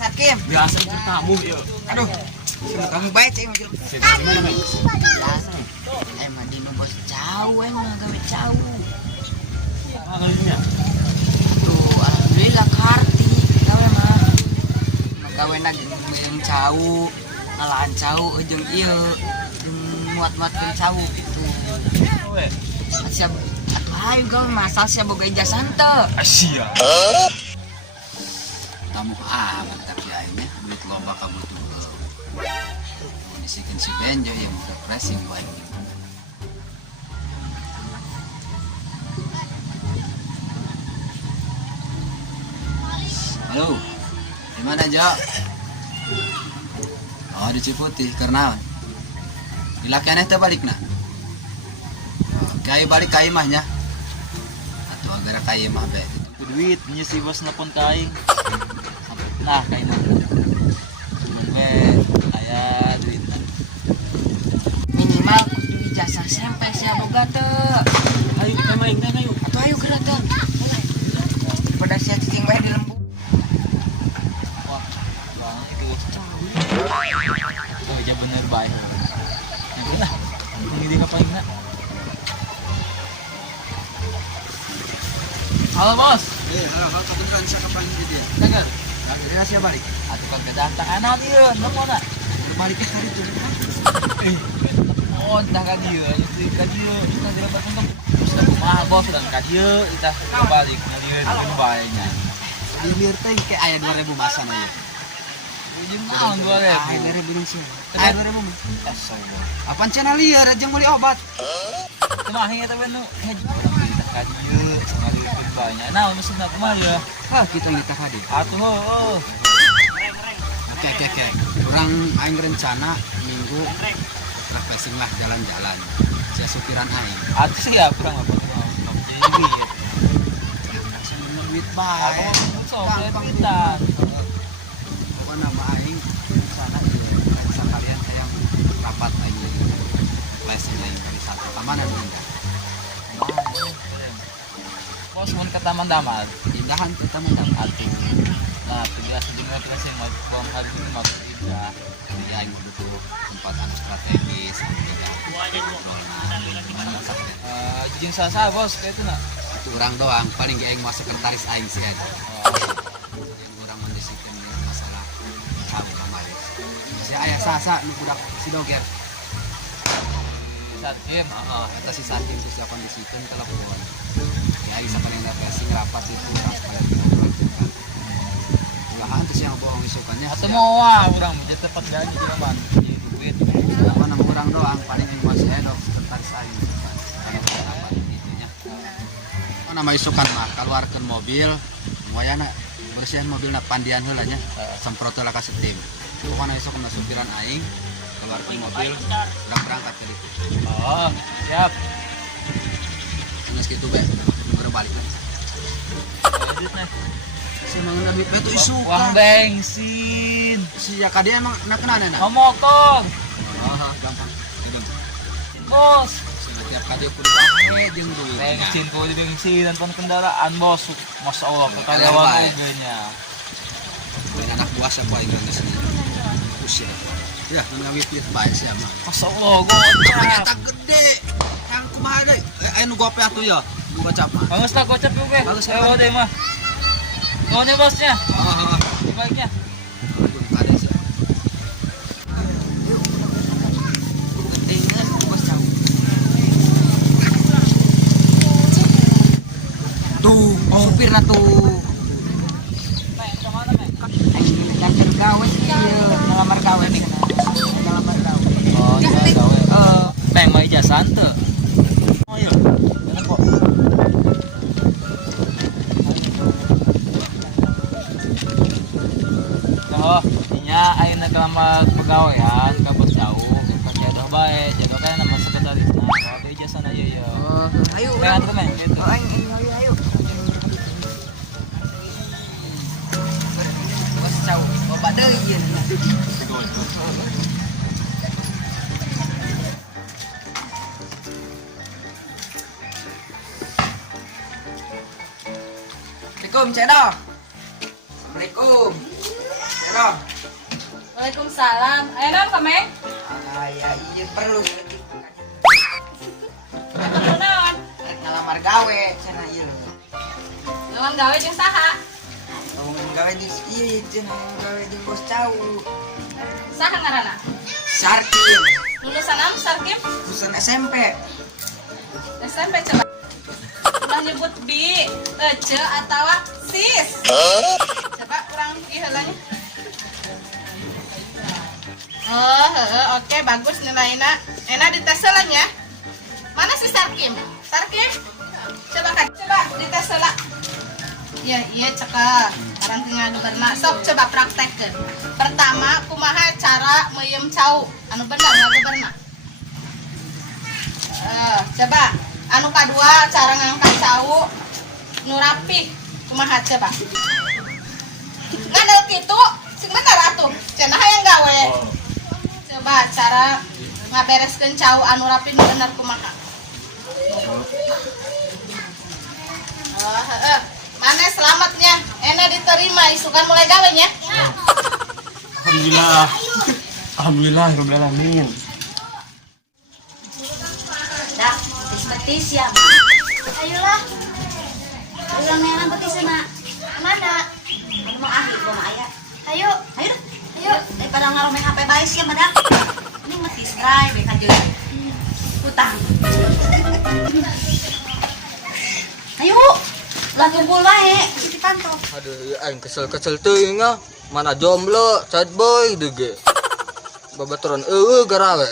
Sakim. Biasa itu tamu ya. Aduh. Kamu baik sih mobil. Gimana, Bay? Biasa. Emang di bos jauh emang gawe jauh. Apa kalinya? Tuh, alhamdulillah karti gawe mah. Gawe yang jauh, ngalahan jauh jeung ieu. Muat-muat jeung jauh gitu. We. Siap ayo gawe masal siap boga ijazah teu. Asia. Tamu aman tapi akhirnya duit loba kamu tuh munisikin si Benjo yang udah pressing buat halo gimana Jo? Oh di Ciputih karena dilakiannya teh balik nah kayak balik kayak mahnya atau agar kayak mah be Duit nya si bos nelpon kaing. Nah, kayak mah. Cuman aya duit. Minimal kudu ijazah SMP sia boga teu. Ayo kita main teh ayo. Atuh ayo geura teu. Pada sia cicing bae di lembu. Wah, bang itu oh ja bener bae. Ya lah. Ini ngapain nak? Halo bos. Halo, kebetulan saya kapan dia? Dengar. Dari Asia balik. Atuh kan kedatang anak ieu, nemona. Baliknya hari itu. Oh, entah ka dieu, itu ka dieu, kita tidak beruntung. Sudah kumaha bos, sudah ka dieu, kita balik ngalieu jeung bae nya. Di lieur teh ke aya 2000 masan aya. Jeung naon 2000? Aya 2000 jeung sia. Aya 2000 mah. Astagfirullah. Apaan cenah lieur jeung beli obat. Kumaha eta we nu hiji urang kita ka dieu, ngalieu jeung bae nya. Naon maksudna kumaha ya? Hah, kita ngita ka dieu. Atuh heuh. Oke. Orang aing rencana minggu refreshing lah jalan-jalan. Saya supiran aing. Atuh sih ya kurang apa jadi gitu. Sebenarnya duit Aku bae. mau sok kita. Pokoknya nama aing sana bisa kalian kayak rapat aing refreshing aing kali satu kamanan enggak. Bos mun ke Taman Damar. Indahan kita mendang Atuh. Nah, biasa juga terus yang mau bom hari ini mau pindah. jadi aing butuh tempat anu strategis tidak Jeung sasa bos kayak itu nak. itu orang doang paling ge aing mah sekretaris aing sih yang orang mendisikan masalah tahu kemarin si aya sasa nu budak si doger Sakim, eta si saking terus ya kondisikeun telepon ya aing sapaneng refreshing rapat itu pas ulahan terus yang bohong isukannya atau mau urang jadi tepat gaji di mana? Duit. apa nama orang doang paling aing masih ada sekretaris aing karena rapat itunya nama isukan mah keluarkan mobil moyana bersihan mobilna pandian heula nya semprot heula ka setim pokona esuk mah supiran aing keluarkan mobil urang berangkat ke ditu Oh, siap. geus kitu be berbalik Duitnya. semangan duit be tuh isu Uang bensin. si ya ka dia emang nak kenana na Motor. gampang gedeng Bos. setiap kali kudu pakai jeung duit Bensin po di bensin dan pun kendaraan bos. Masya Allah, kekaryawan uganya. anak buah sa poe geus usir ya nang wiplit bae sia mah Masya Allah, ternyata gocap. gede yang kumaha deui anu gope atuh ya nu gocap mah Bagus tak gocap juga. Bagus, Ewo deh mah. Maunya bosnya. heeh Baiknya. aduh kade sia ketinggalan bos jauh tuh supirna tuh aing gawe sih ngelamar gawe nih ngelamar gawe Oh, iya gawe. Peng mah jasa ante. Oh iya. Kenapa kok? Oh, inya ayeuna kelamar pegawaian ka bos jauh. Pake aduh bae, jaga kan nama sekretarisna. Bawa deui jasana ieu. Ayo, Meng atuh meng gitu. ayo. Bos cau, bawa deui ieu. Assalamualaikum, Cedo. Assalamualaikum. Cedo. Waalaikumsalam. Ayo dong, Kameng. Ya, iya perlu. Ayo naon? Rek ngalamar gawe cenah ieu. Lawan gawe jeung saha? Ngomong gawe di ieu cenah gawe di bos cau. Saha ngaranna? Sarkim, Lulusan am Sarkim? lulusan SMP. SMP coba. Ulah nyebut bi, ece atawa sis. Coba kurang ieu heula nya. Oh, oke bagus nilainya. Enak dites heula nya. Mana si Sarkim? Sarkim? Coba dites heula. Iya cekep. Orang tinggal beberna. Sok coba praktekkeun. Pertama, kumaha cara meuyeum cau? Anu bener ngageberna. Coba. Anu kadua cara ngangkat cau nu rapih. Kumaha coba? Ngadel kitu, sing bener atuh. Cenah hayang gawe. Coba cara ngabereskeun cau anu rapih nu bener kumaha? Mana selamatnya? Enak diterima, isukan mulai gawenya. Alhamdulillah. Alhamdulillah, rabbil alamin. Dah, betis ya. Ayolah. Ayo nelan betis na. Mana? Aku mau ahli, gua mau ayah. Ayo. Daripada ngaruh main HP bae sih madak. Ini betis dry be kanjeun. Utang. Ayo. Lah kumpul bae, siti pantau. Aduh, aing kesel-kesel teuing ah. Mana jomblo, sad boy dege. Babaturan garawe.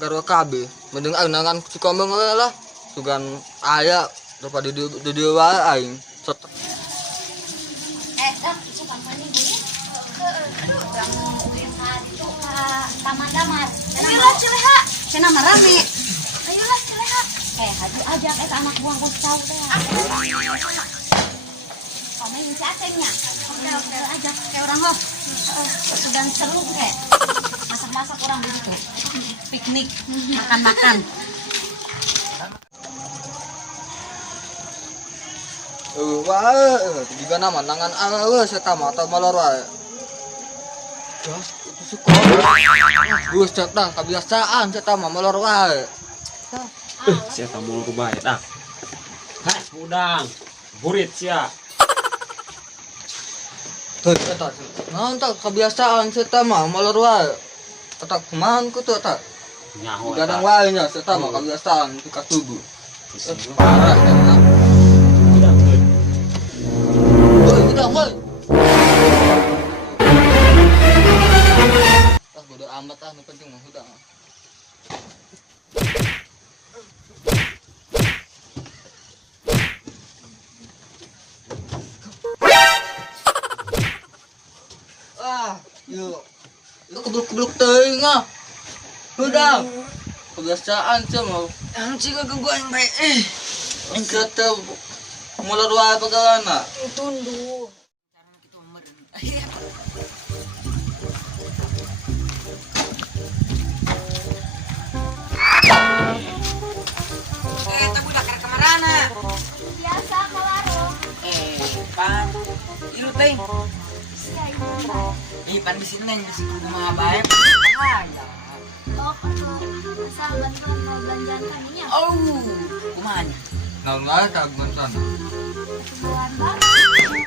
Garwa kabeh. Mending aing nangan si kombeng we lah. Sugan aya daripada di dieu wae aing. Dah, isu kampanye ini. Orang desa itu ka Taman Damar. Ayolah Cileha. Cenah mah rame. Ayolah Cileha. Haju ajak anak buang bos cau teh. Komen si acengnya. Udah ajak kayak orang loh. Sedang seru kayak. Masak-masak orang begitu. Piknik, makan-makan. Wae, juga nama nangan awe saya mah atau molor wae. Dah, itu sekolah. Gus cek dah kebiasaan saya mah molor wae. Sia tamu lu bae dah. Has budang. Burit sia. Tuh, eta. Naon tah kebiasaan saya mah molor wae. Eta kumahan ku tuh eta. Nyaho Gadang wae nya saya mah kebiasaan di katugu. Parah eta. Udah, boy. Bodo amat nu penting mah udah. Yuk. Lu kebluk-kebluk teuing ah. Udah. Kebiasaan sih mau. Anjing ke gua yang baik. Engke teh mulai wae pegawaiana. Tundu. Tak udah ke kamarana. Biasa ke warung. Pan. Ilu teh. Pan di sini neng di sini mah bae. Oh, asal bantuan mau belanjaan kaminya. Oh, kumaha? Naon wae kagungan sana. Bulan banget.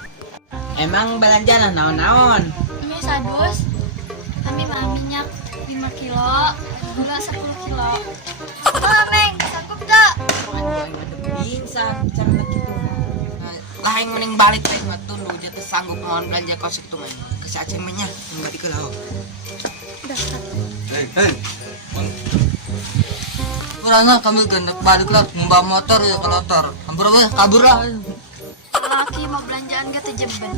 Emang belanjaan naon-naon? Ini sadus. Kami bahan minyak 5 kilo, gula 10 kilo. Oh, Meng, sanggup gak? Pingsan cara gitu. Lah yang mending balik teh mah tuluy jatuh sanggup mohon belanja kos itu mah. Ke Aceh mah nya enggak dikelau. Udah, Hei. Kurangnya kami gendek balik lah ngembang motor ya ke motor. Hampir apa? Kabur lah. Laki mau belanjaan gak terjeben.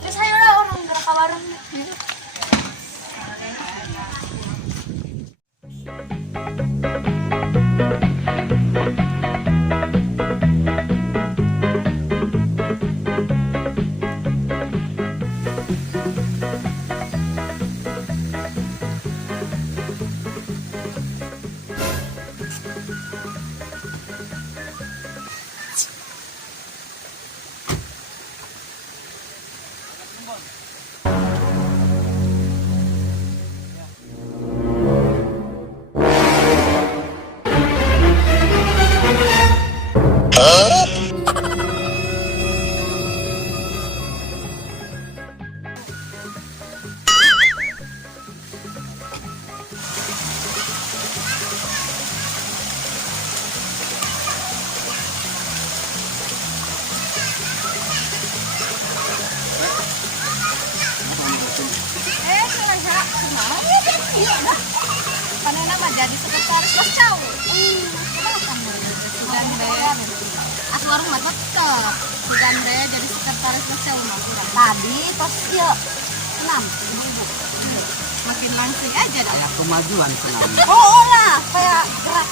Terus ayo lah orang gerak ke warung. Selesai. Semangat. Iya dah. Panena mah jadi sekretaris Mas Cau. Kenapa sudah bayar? Aswarung mah tetap. Sudah bayar jadi sekretaris Mas Cau mah kurang. Tadi pas iya 6 ibu. Makin langsing aja dah. Kayak kemajuan senang. Oh lah, kayak gerak.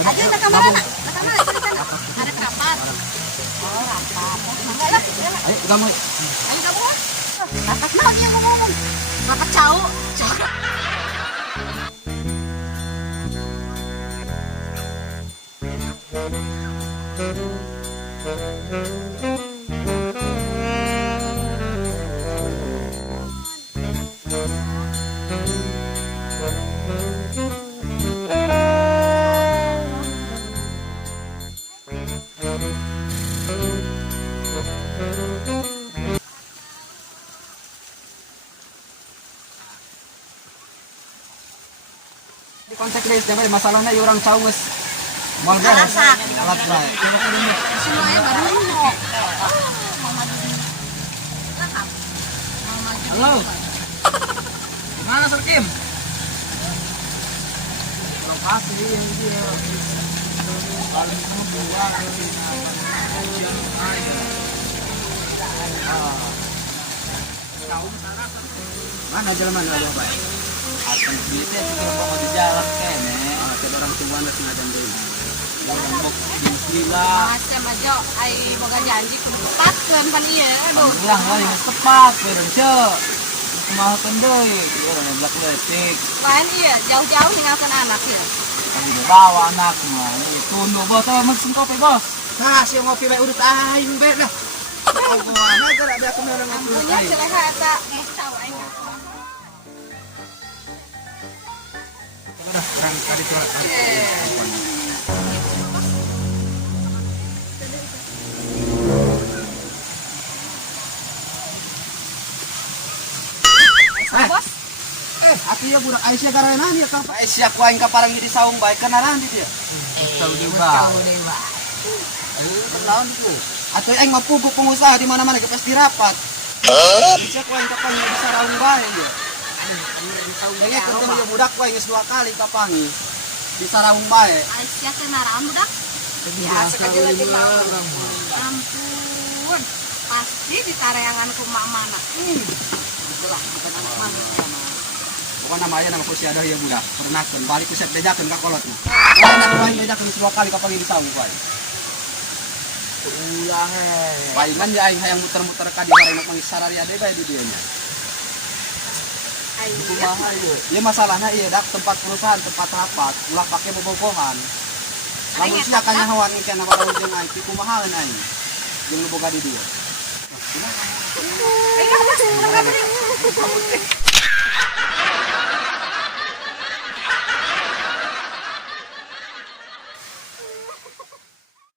Aja nak mana? Nak mana ceritanya? Ada kerapat. Oh, rapat. Enggak lah. Ayo kamu. Ayo kamu. Rapat mau dia ngomong. Rapat Cau. Di kontak list jangan masalahnya orang caungus. Mal Alasan. Alat baik. Semuanya baru mau. Halo. Gimana Sir Kim? Lokasi yang dia paling kedua Mana jalan mana lu baik? Akan duitnya itu mau di jalan kene. Ada orang tua nggak sengaja dulu. Orang mau bismillah. Macam aja, ai boga janji kudu tepat kan ieu. Aduh. Bilang lah ini tepat, berence. Kemahakan deui, orang ngeblak letik. Lain iya, jauh-jauh ninggalkan anak ya. Kan udah bawa anaknya. Ini tunduk bos, saya mesen kopi bos. Nah, si ngopi baik urut aing bet lah. Oh, mana gerak dia aku mereng urut Punya aing. celeha eta Mas Cau aing ngaku. Udah kurang kali tuh. Bos, Aku ya budak Aisyah karena dia kan. Aisyah ku aing kaparang di saung baik kenalan dia. Tahu dewa. Ayo kenalan tuh. Atuh aing mah pupuk pengusaha di mana-mana ge pasti rapat. Aisyah ku aing kapangi di sarang bae dia. Jadi ketemu ya budak ku aing geus 2 kali kapangi di sarang bae. Aisyah kenaraan budak. Biasa aja lagi Ampun, pasti di tareangan ku mak mana. Itulah bukan anak mana sama. Pokoknya namanya nama ku ada ya budak. Pernakeun balik ku set dejakeun ka kolotna. Anak ku aing dejakeun 2 kali kapangi di sarang bae. Ulah Palingan ya aing hayang muter-muter ka di hareup mangisararia deui bae di dieu nya. kumaha ieu. Ya masalahnya iya dak tempat perusahaan, tempat rapat, ulah pakai bobogohan. Lamun sia ka nyahoan ieu kana barang jeung aing ti kumaha aing. Jeung nu boga di dieu. Ayo, Mas,